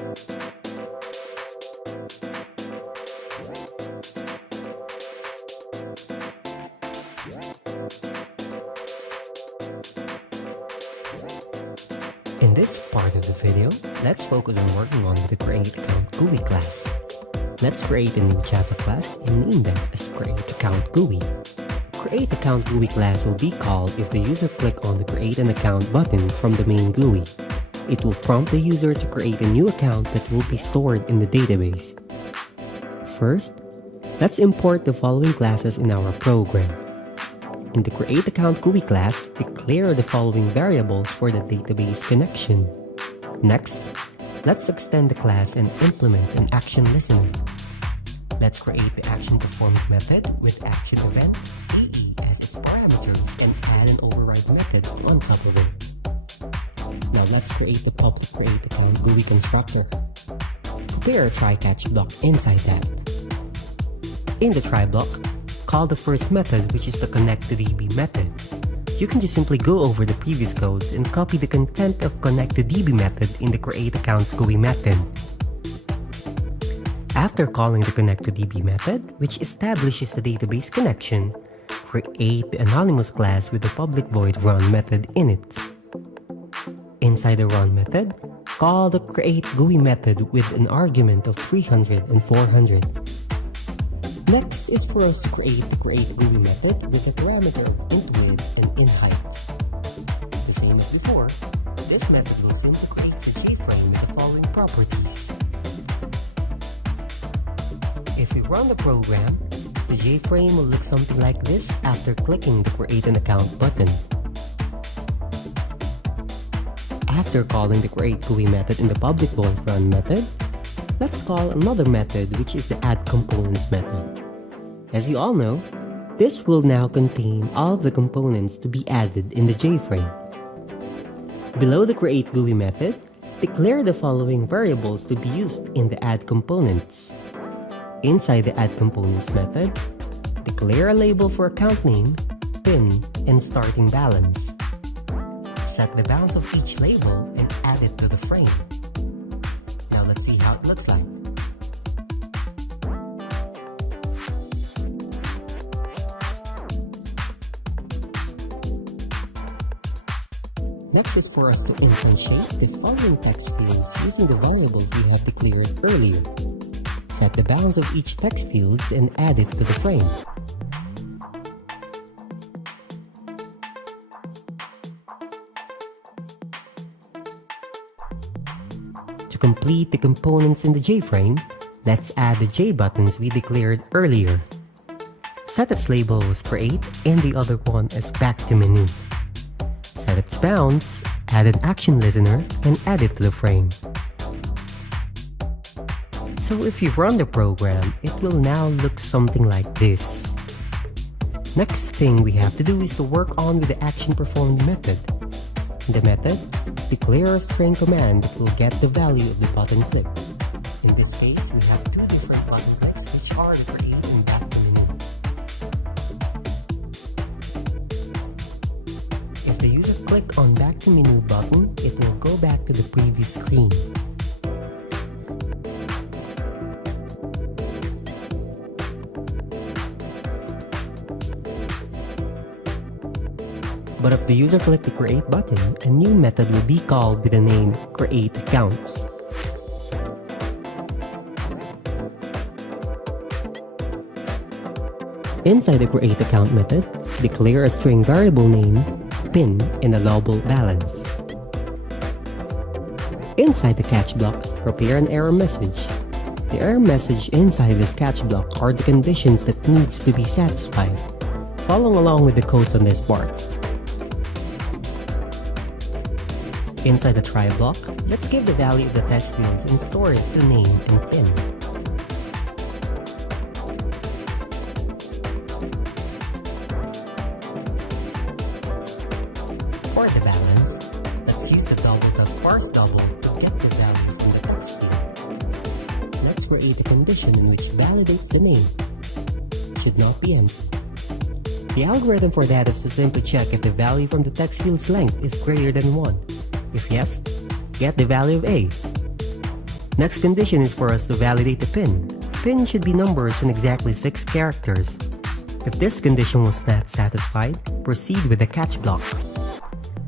In this part of the video, let's focus on working on the CreateAccountGUI class. Let's create a new Java class and name that as CreateAccountGUI. CreateAccountGUI class will be called if the user clicks on the Create an Account button from the main GUI. It will prompt the user to create a new account that will be stored in the database. First, let's import the following classes in our program. In the CreateAccountGUI class, declare the following variables for the database connection. Next, let's extend the class and implement an action listener. Let's create the action performed method with action event AE as its parameters and add an override method on top of it. Now let's create the public CreateAccountGUI constructor. Prepare a try-catch block inside that. In the try block, call the first method, which is the connect2db method. You can just simply go over the previous codes and copy the content of connect2db method in the CreateAccountGUI method. After calling the connect2db method, which establishes the database connection, create the anonymous class with the public void run method in it. Inside the run method, call the CreateGUI method with an argument of 300 and 400. Next is for us to create the CreateGUI method with a parameter of int width and int height. The same as before, this method will simply create a JFrame with the following properties. If we run the program, the JFrame will look something like this after clicking the Create an Account button. After calling the CreateGUI method in the public void run method, let's call another method, which is the add components method. As you all know, this will now contain all of the components to be added in the JFrame. Below the CreateGUI method, declare the following variables to be used in the add components. Inside the add components method, declare a label for account name, PIN, and starting balance. Set the bounds of each label and add it to the frame. Now let's see how it looks like. Next is for us to instantiate the following text fields using the variables we have declared earlier. Set the bounds of each text fields and add it to the frame. To complete the components in the JFrame, let's add the J buttons we declared earlier. Set its label as Create and the other one as Back to Menu. Set its bounds, add an action listener, and add it to the frame. So if you run the program, it will now look something like this. Next thing we have to do is to work on with the action performed method. In the method, declare a string command that will get the value of the button click. In this case, we have two different button clicks, which are the Create and Back to Menu. If the user clicks on Back to Menu button, it will go back to the previous screen. But if the user clicks the Create button, a new method will be called with the name CreateAccount. Inside the CreateAccount method, declare a string variable name, PIN, and a allowable balance. Inside the catch block, prepare an error message. The error message inside this catch block are the conditions that needs to be satisfied. Follow along with the codes on this part. Inside the try block, let's give the value of the text fields and store it to name and PIN. For the balance, let's use a double.parse double to get the value from the text field. Let's create a condition in which validates the name. It should not be empty. The algorithm for that is to simply check if the value from the text field's length is greater than 1. If yes, get the value of A. Next condition is for us to validate the PIN. PIN should be numbers in exactly 6 characters. If this condition was not satisfied, proceed with the catch block.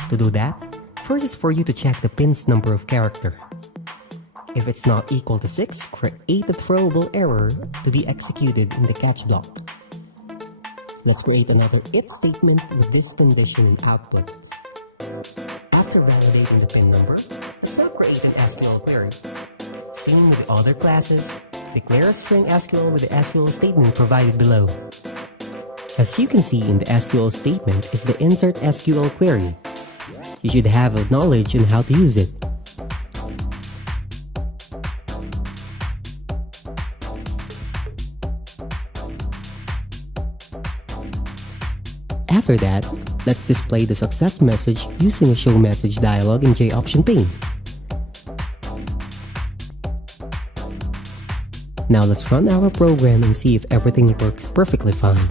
To do that, first is for you to check the PIN's number of character. If it's not equal to 6, create a throwable error to be executed in the catch block. Let's create another if statement with this condition in output. After validating the PIN number, let's now create an SQL query. Same with the other classes, declare a string SQL with the SQL statement provided below. As you can see in the SQL statement is the insert SQL query. You should have a knowledge on how to use it. After that, let's display the success message using a show message dialog in JOption pane. Now let's run our program and see if everything works perfectly fine.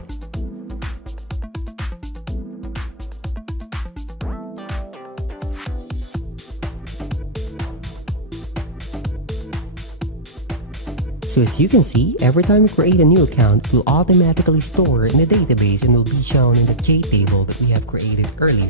So as you can see, every time you create a new account, it will automatically store in the database and will be shown in the JTable that we have created earlier.